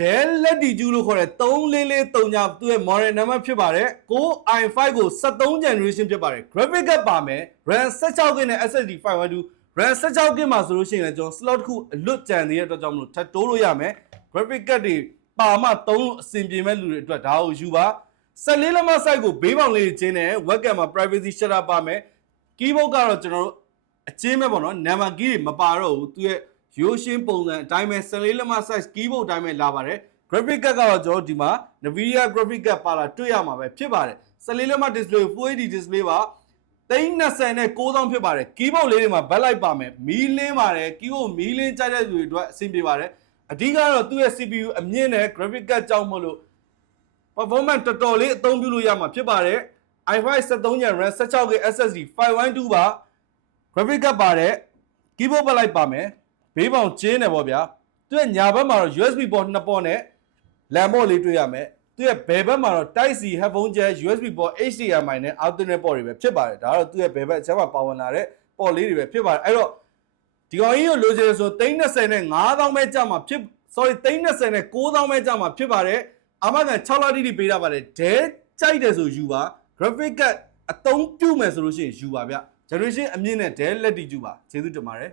Dell လက်တီကျူးလို့ခေါ်တဲ့3443ညာသူ့ရဲ့ model number ဖြစ်ပါတယ်Core i5 ကို73 generation ဖြစ်ပါတယ် graphic card ပါမယ် RAM 16GB နဲ့ SSD 512 RAM 16GB မှာဆိုလို့ရှိရင်လည်းကျွန်တော် slot တစ်ခုအလွတ်ကျန်သေးတဲ့အတွက်ကြောင့်မလို့ထပ်တိုးလို့ရမယ် graphic card တွေပါမှသုံးလို့အဆင်ပြေမဲ့လူတွေအတွက်ဒါကိုယူပါ14လက်မ site ကိုဘေးပေါင်လေးချင်းနဲ့ webcam မှာ privacy shutter ပါမယ် keyboard ကတော့ကျွန်တော်တို့အချင်းပဲပေါ့နော် number key တွေမပါတော့ဘူးသူရဲ့ရိုးရှင်းပုံစံအတိုင်းပဲ14လက်မ size keyboard အတိုင်းပဲလာပါတယ် graphic card ကတော့ကျွန်တော်ဒီမှာ Nvidia graphic card ပါလာတွေ့ရမှာပဲဖြစ်ပါတယ်14လက်မ display Full HD display ပါ320နဲ့9000ဖြစ်ပါတယ် keyboard လေးတွေမှာ backlight ပါမယ်မီးလင်းပါတယ် keyboard မီးလင်းကြိုက်တဲ့လူတွေအတွက်အဆင်ပြေပါတယ်အဓိကတော့သူ့ရဲ့ CPU အမြင့်နဲ့ graphic card ကြောင့်မလို့ performance တော်တော်လေးအသုံးပြုလို့ရမှာဖြစ်ပါတယ် i5 73 RAM 16GB SSD 512ပါ graphic card ပါတယ် keyboard backlight ပါမယ်ဘေးပေါင်ကျင်းတယ်ပေါ့ဗျာသူရဲ့ညာဘက်မှာတော့ USB port 2 port နဲ့ LAN port လေးတွေ့ရမယ်သူရဲ့ဘယ်ဘက်မှာတော့ Type C headphone jack USB port HDMI နဲ့ alternate port တွေပဲဖြစ်ပါတယ်ဒါကတော့သူရဲ့ဘယ်ဘက်အချက်မှာပါဝင်လာတဲ့ port လေးတွေပဲဖြစ်ပါတယ်အဲ့တော့ဒီကောင်ကြီးကိုလိုချင်ဆို320နဲ့9000ပဲကြာမှာဖြစ် sorry 320နဲ့9000ပဲကြာမှာဖြစ်ပါတယ်အာမခံ6လတိပေးတာပါတယ်ဒဲကြိုက်တယ်ဆိုယူပါ graphic card အသုံးပြုမယ်ဆိုလို့ရှိရင်ယူပါဗျ generation အမြင့်နဲ့ဒဲလက်တီယူပါကျေးဇူးတင်ပါတယ်